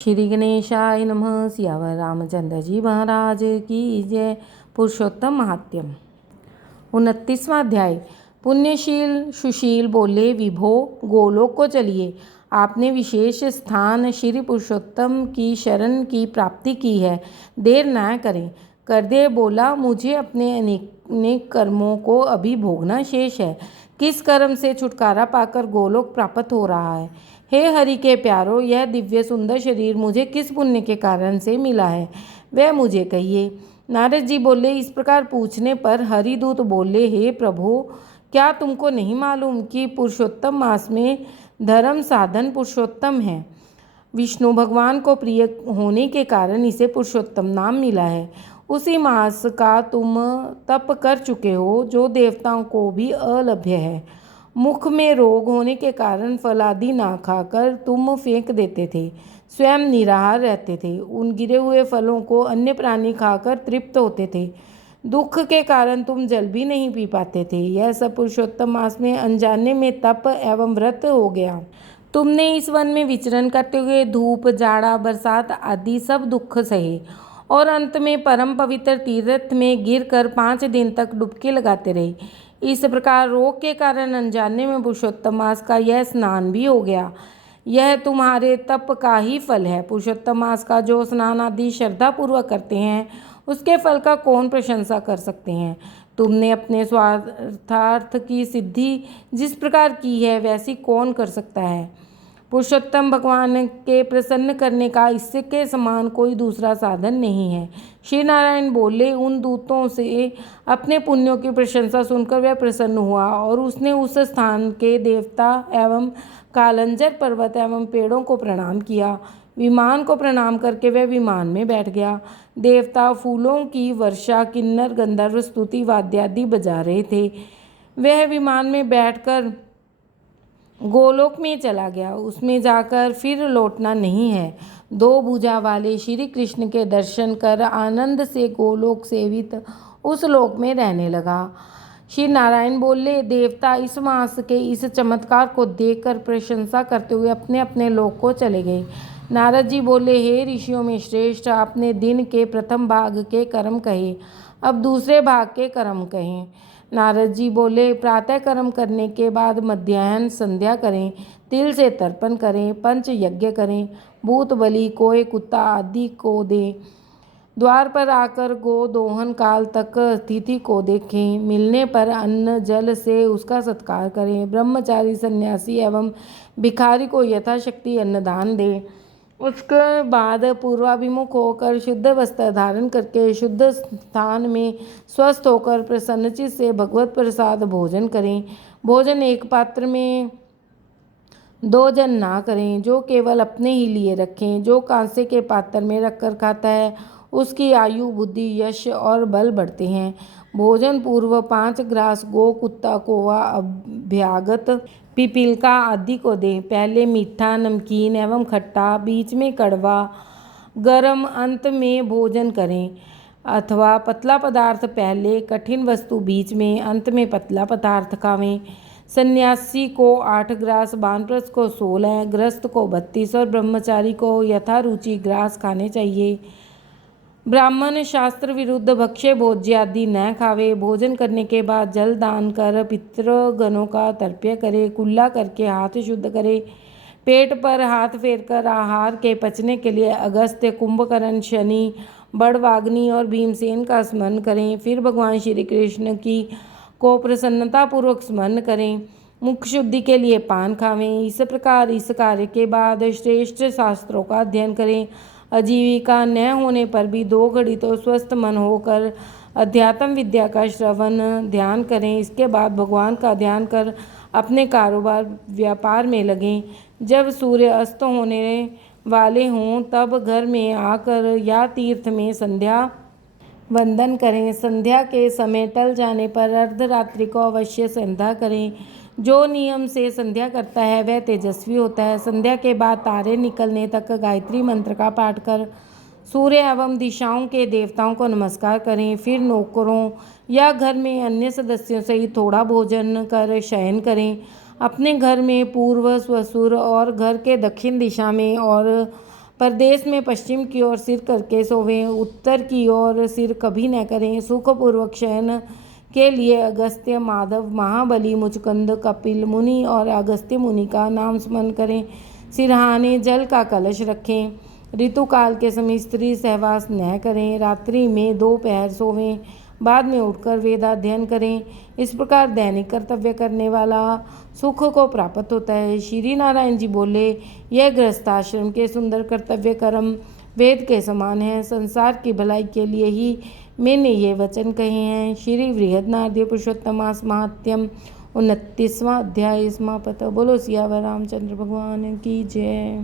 श्री गणेशाय नमः। सियावर रामचंद्र जी महाराज की जय। पुरुषोत्तम महात्म्य 29वां अध्याय। पुण्यशील सुशील बोले, विभो गोलोक को चलिए। आपने विशेष स्थान श्री पुरुषोत्तम की शरण की प्राप्ति की है, देर न करें। करदेव बोला, मुझे अपने अनेक कर्मों को अभी भोगना शेष है। किस कर्म से छुटकारा पाकर गोलोक प्राप्त हो रहा है? हे हरि के प्यारो, यह दिव्य सुंदर शरीर मुझे किस पुण्य के कारण से मिला है, वह मुझे कहिए। नारद जी बोले, इस प्रकार पूछने पर हरिदूत बोले, हे प्रभु, क्या तुमको नहीं मालूम कि पुरुषोत्तम मास में धर्म साधन पुरुषोत्तम है। विष्णु भगवान को प्रिय होने के कारण इसे पुरुषोत्तम नाम मिला है। उसी मास का तुम तप कर चुके हो जो देवताओं को भी अलभ्य है। मुख में रोग होने के कारण फल आदि ना खाकर तुम फेंक देते थे, स्वयं निराहार रहते थे। उन गिरे हुए फलों को अन्य प्राणी खाकर तृप्त होते थे। दुख के कारण तुम जल भी नहीं पी पाते थे। यह सब पुरुषोत्तम मास में अनजाने में तप एवं व्रत हो गया। तुमने इस वन में विचरण करते हुए धूप, जाड़ा, बरसात आदि सब दुख सहे और अंत में परम पवित्र तीर्थ में गिरकर 5 दिन तक डुबकी लगाते रहे। इस प्रकार रोग के कारण अनजाने में पुरुषोत्तम मास का यह स्नान भी हो गया। यह तुम्हारे तप का ही फल है। पुरुषोत्तम मास का जो स्नान आदि श्रद्धा पूर्वक करते हैं, उसके फल का कौन प्रशंसा कर सकते हैं। तुमने अपने स्वार्थार्थ की सिद्धि जिस प्रकार की है, वैसी कौन कर सकता है। पुरुषोत्तम भगवान के प्रसन्न करने का इसके समान कोई दूसरा साधन नहीं है। श्री नारायण बोले, उन दूतों से अपने पुण्यों की प्रशंसा सुनकर वह प्रसन्न हुआ और उसने उस स्थान के देवता एवं कालंजर पर्वत एवं पेड़ों को प्रणाम किया। विमान को प्रणाम करके वह विमान में बैठ गया। देवता फूलों की वर्षा, किन्नर गंधर्व स्तुति वाद्यादि बजा रहे थे। वह विमान में बैठकर गोलोक में चला गया। उसमें जाकर फिर लौटना नहीं है। 2 भुजा वाले श्री कृष्ण के दर्शन कर आनंद से गोलोक सेवित उस लोक में रहने लगा। श्री नारायण बोले, देवता इस मास के इस चमत्कार को देखकर प्रशंसा करते हुए अपने अपने लोक को चले गए। नारद जी बोले, हे ऋषियों में श्रेष्ठ, आपने दिन के प्रथम भाग के कर्म कहे, अब दूसरे भाग के कर्म कहें। नारद जी बोले, प्रातः कर्म करने के बाद मध्याह्न संध्या करें, तिल से तर्पण करें, पंच यज्ञ करें, भूत बलि, कोय, कुत्ता आदि को दें। द्वार पर आकर गो दोहन काल तक अतिथि को देखें। मिलने पर अन्न जल से उसका सत्कार करें। ब्रह्मचारी, सन्यासी एवं भिखारी को यथाशक्ति अन्नदान दें। उसके बाद पूर्वाभिमुख होकर शुद्ध वस्त्र धारण करके शुद्ध स्थान में स्वस्थ होकर प्रसन्नचित से भगवत प्रसाद भोजन करें। भोजन एक पात्र में 2 जन ना करें, जो केवल अपने ही लिए रखें। जो कांसे के पात्र में रखकर खाता है, उसकी आयु, बुद्धि, यश और बल बढ़ते हैं। भोजन पूर्व 5 ग्रास गो, कुत्ता, कौवा, अभ्यागत, पिपीलिका आदि को दें। पहले मीठा, नमकीन एवं खट्टा, बीच में कड़वा, गरम, अंत में भोजन करें। अथवा पतला पदार्थ पहले, कठिन वस्तु बीच में, अंत में पतला पदार्थ खावें। सन्यासी को 8 ग्रास, वानप्रस्थ को 16, गृहस्थ को 32 और ब्रह्मचारी को यथारुचि ग्रास खाने चाहिए। ब्राह्मण शास्त्र विरुद्ध भक्ष्य भोज्य आदि न खावे। भोजन करने के बाद जल दान कर पितृगणों का तर्प्य करे। कुल्ला करके हाथ शुद्ध करे। पेट पर हाथ फेरकर आहार के पचने के लिए अगस्त्य, कुंभकर्ण, शनि, बड़वाग्नि और भीमसेन का स्मरण करें। फिर भगवान श्री कृष्ण की को प्रसन्नतापूर्वक स्मरण करें। मुख शुद्धि के लिए पान खावें। इस प्रकार इस कार्य के बाद श्रेष्ठ शास्त्रों का अध्ययन करें। आजीविका न होने पर भी 2 घड़ी तो स्वस्थ मन होकर अध्यात्म विद्या का श्रवण ध्यान करें। इसके बाद भगवान का ध्यान कर अपने कारोबार व्यापार में लगें। जब सूर्य अस्त होने वाले हों तब घर में आकर या तीर्थ में संध्या वंदन करें। संध्या के समय टल जाने पर अर्धरात्रि को अवश्य संध्या करें। जो नियम से संध्या करता है वह तेजस्वी होता है। संध्या के बाद तारे निकलने तक गायत्री मंत्र का पाठ कर सूर्य एवं दिशाओं के देवताओं को नमस्कार करें। फिर नौकरों या घर में अन्य सदस्यों से ही थोड़ा भोजन कर शयन करें। अपने घर में पूर्व, स्वसुर और घर के दक्षिण दिशा में और परदेश में पश्चिम की ओर सिर करके सोवें, उत्तर की ओर सिर कभी न करें। सुखपूर्वक शयन के लिए अगस्त्य, माधव, महाबली, मुचकुंद, कपिल मुनि और अगस्त्य मुनि का नाम स्मरण करें। सिरहाने जल का कलश रखें। ऋतुकाल के समय स्त्री सहवास न करें। रात्रि में 2 पहर सोवें, बाद में उठकर वेदाध्ययन करें। इस प्रकार दैनिक कर्तव्य करने वाला सुख को प्राप्त होता है। श्री नारायण जी बोले, यह गृहस्थाश्रम के सुंदर कर्तव्य कर्म वेद के समान है। संसार की भलाई के लिए ही मैंने ये वचन कहे हैं। श्री बृहन्नारद पुरुषोत्तमास महात्म्यम 29वां अध्याय समाप्त। बोलो सियावर रामचंद्र भगवान की जय।